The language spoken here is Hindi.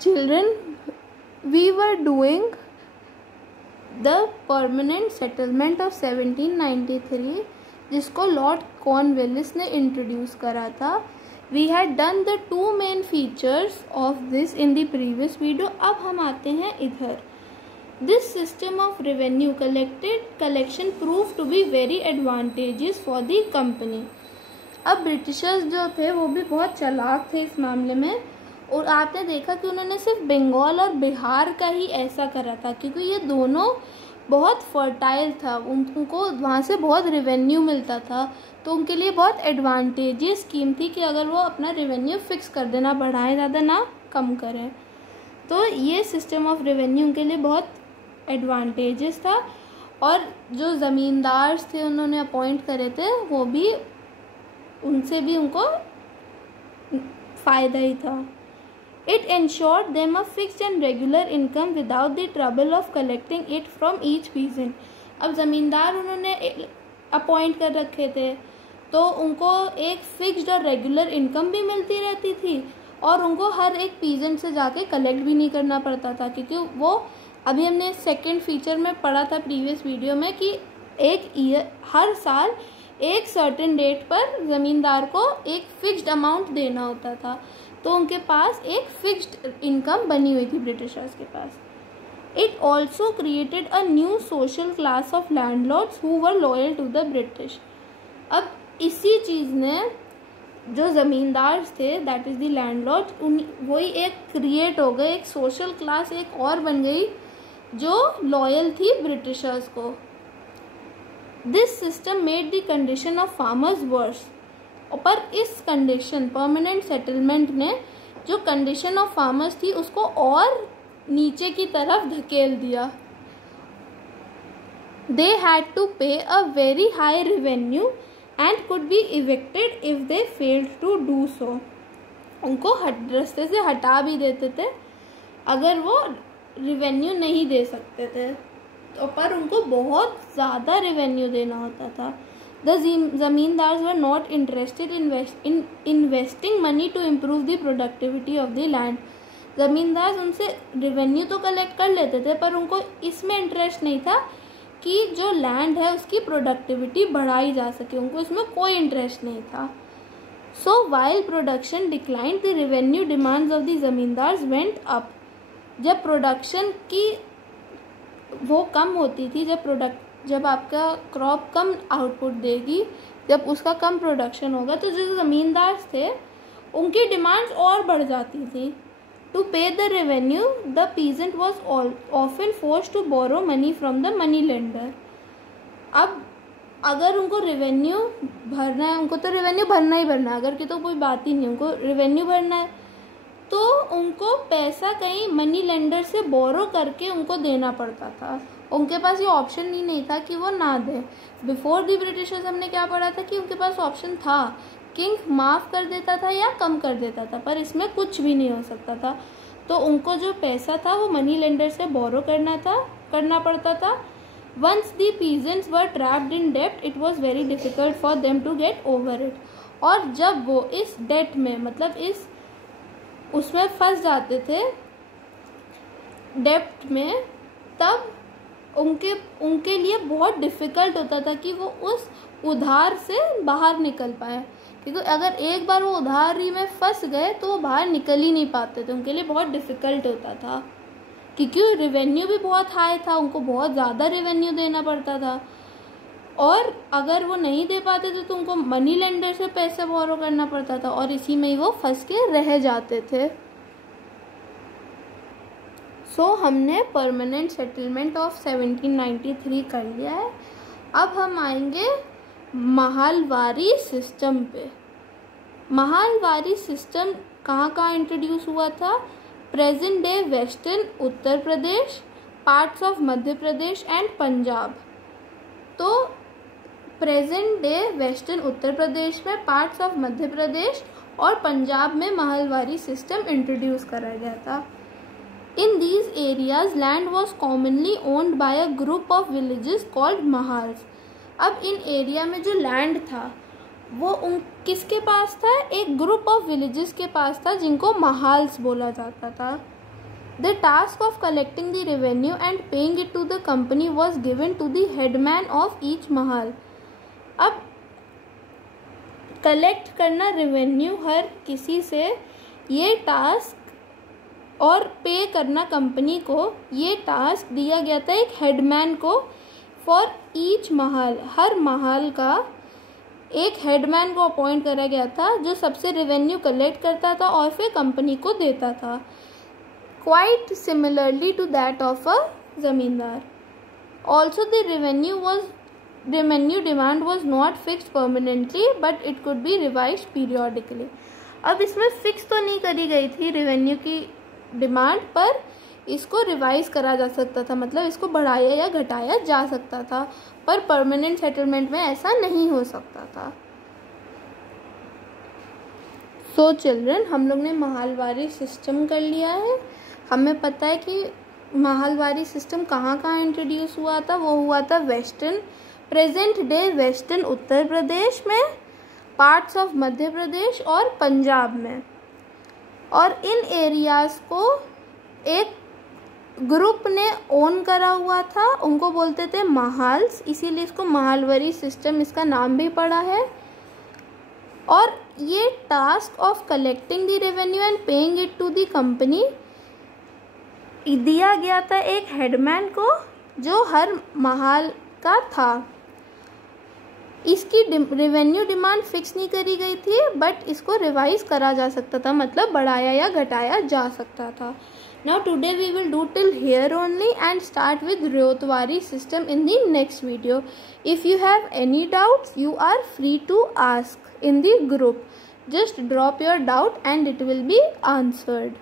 Children, we were doing the permanent settlement of 1793, जिसको लॉर्ड कॉर्नवालिस ने इंट्रोड्यूस करा था. We had done the 2 main features of this in the previous video. अब हम आते हैं इधर. This system of revenue collection prove to be very advantageous for the company. अब ब्रिटिशर्स जो थे वो भी बहुत चालाक थे इस मामले में, और आपने देखा कि उन्होंने सिर्फ बंगाल और बिहार का ही ऐसा करा था, क्योंकि ये दोनों बहुत फर्टाइल था, उनको वहाँ से बहुत रेवेन्यू मिलता था. तो उनके लिए बहुत एडवांटेजेस स्कीम थी कि अगर वो अपना रेवेन्यू फिक्स कर देना, बढ़ाएं ज़्यादा ना कम करें. तो ये सिस्टम ऑफ रेवेन्यू उनके लिए बहुत एडवांटेजेस था. और जो ज़मींदार थे उन्होंने अपॉइंट करे थे, वो भी उनसे भी उनको फ़ायदा ही था. It ensured them a fixed and regular income without the trouble of collecting it from each peasant. अब ज़मींदार उन्होंने अपॉइंट कर रखे थे, तो उनको एक फिक्स्ड और रेगुलर इनकम भी मिलती रहती थी, और उनको हर एक पीजेंट से जाके कलेक्ट भी नहीं करना पड़ता था, क्योंकि वो अभी हमने सेकंड फीचर में पढ़ा था प्रीवियस वीडियो में कि हर साल एक सर्टेन डेट पर ज़मींदार को एक फिक्स्ड अमाउंट देना होता था. तो उनके पास एक फिक्स्ड इनकम बनी हुई थी ब्रिटिशर्स के पास. It also created a new social class of landlords who were loyal to the British. अब इसी चीज़ ने जो ज़मींदार थे, दैट इज़ द लैंडलॉर्ड्स, वही एक क्रिएट हो गए, एक सोशल क्लास एक और बन गई जो लॉयल थी ब्रिटिशर्स को. This system made the condition of farmers worse. पर इस कंडीशन परमानेंट सेटलमेंट ने जो कंडीशन ऑफ फार्मर्स थी उसको और नीचे की तरफ धकेल दिया. दे had to pay a very high revenue and could be evicted if they failed to do so. उनको रास्ते से हटा भी देते थे अगर वो रेवेन्यू नहीं दे सकते थे, तो पर उनको बहुत ज़्यादा रेवेन्यू देना होता था. The zamindars were not interested in investing money to improve the productivity of the land. ज़मींदार उनसे रेवेन्यू तो कलेक्ट कर लेते थे, पर उनको इसमें इंटरेस्ट नहीं था कि जो लैंड है उसकी प्रोडक्टिविटी बढ़ाई जा सके, उनको इसमें कोई इंटरेस्ट नहीं था. So while production declined the revenue demands of the zamindars went up. जब प्रोडक्शन की वो कम होती थी, जब आपका क्रॉप कम आउटपुट देगी, जब उसका कम प्रोडक्शन होगा, तो जो ज़मींदार थे उनकी डिमांड्स और बढ़ जाती थी. To pay the revenue the peasant was often forced to borrow money from the money lender. अब अगर उनको रेवेन्यू भरना है, उनको तो रेवेन्यू भरना ही भरना है, अगर की तो कोई बात ही नहीं, उनको रेवेन्यू भरना है, तो उनको पैसा कहीं मनी लेंडर से बोरो करके उनको देना पड़ता था. उनके पास ये ऑप्शन ही नहीं था कि वो ना दें. बिफोर द ब्रिटिशर्स हमने क्या पढ़ा था कि उनके पास ऑप्शन था, किंग माफ़ कर देता था या कम कर देता था, पर इसमें कुछ भी नहीं हो सकता था. तो उनको जो पैसा था वो मनी लेंडर से बोरो करना पड़ता था. Once the peasants were trapped in डेब्ट it was very difficult for them to get over it. और जब वो इस डेट में, मतलब उसमें फंस जाते थे डेब्ट में, तब उनके लिए बहुत डिफ़िकल्ट होता था कि वो उस उधार से बाहर निकल पाए, क्योंकि अगर एक बार वो उधारी में फंस गए तो वो बाहर निकल ही नहीं पाते थे. उनके लिए बहुत डिफ़िकल्ट होता था, क्योंकि रेवेन्यू भी बहुत हाई था, उनको बहुत ज़्यादा रेवेन्यू देना पड़ता था, और अगर वो नहीं दे पाते थे तो उनको मनी लेंडर से पैसा बोरो करना पड़ता था, और इसी में ही वो फंस के रह जाते थे. सो हमने परमानेंट सेटलमेंट ऑफ 1793 कर लिया है. अब हम आएंगे महालवारी सिस्टम पे. महालवारी सिस्टम कहाँ इंट्रोड्यूस हुआ था? Present day western Uttar Pradesh, parts of Madhya Pradesh and Punjab. तो present day western Uttar Pradesh में, पार्ट्स ऑफ मध्य प्रदेश और पंजाब में महलवारी सिस्टम इंट्रोड्यूस करा गया था. In these areas, land was commonly owned by a group of villages called mahals. अब इन एरिया में जो लैंड था वो किसके पास था? एक ग्रुप ऑफ विलेजेस के पास था जिनको महाल्स बोला जाता था. The task of collecting the revenue and paying it to the company was given to the headman of each mahal. अब कलेक्ट करना रेवेन्यू हर किसी से, ये टास्क, और पे करना कंपनी को, ये टास्क दिया गया था एक हेडमैन को फॉर ईच महल, हर महल का एक हेडमैन को अपॉइंट करा गया था जो सबसे रेवेन्यू कलेक्ट करता था और फिर कंपनी को देता था, quite similarly to that of a zamindar. Also the revenue demand was not fixed permanently but it could be revised periodically. अब इसमें फिक्स तो नहीं करी गई थी रेवेन्यू की डिमांड, पर इसको रिवाइज करा जा सकता था, मतलब इसको बढ़ाया या घटाया जा सकता था, पर परमानेंट सेटलमेंट में ऐसा नहीं हो सकता था. सो चिल्ड्रन, हम लोग ने महलवारी सिस्टम कर लिया है. हमें पता है कि महलवारी सिस्टम कहाँ कहाँ इंट्रोड्यूस हुआ था. वो हुआ था western, present day western Uttar Pradesh में, पार्ट्स ऑफ मध्य प्रदेश और पंजाब में. और इन एरियाज़ को एक ग्रुप ने ओन करा हुआ था, उनको बोलते थे महल्स, इसीलिए इसको महलवारी सिस्टम इसका नाम भी पड़ा है. और ये task of collecting the revenue and paying it to the company दिया गया था एक हेडमैन को जो हर महल का था. इसकी रेवेन्यू डिमांड फिक्स नहीं करी गई थी, बट इसको रिवाइज करा जा सकता था, मतलब बढ़ाया या घटाया जा सकता था. Now today we will do till here only and start with Ryotwari system in the next video. If you have any doubts, you are free to ask in the group. Just drop your doubt and it will be answered.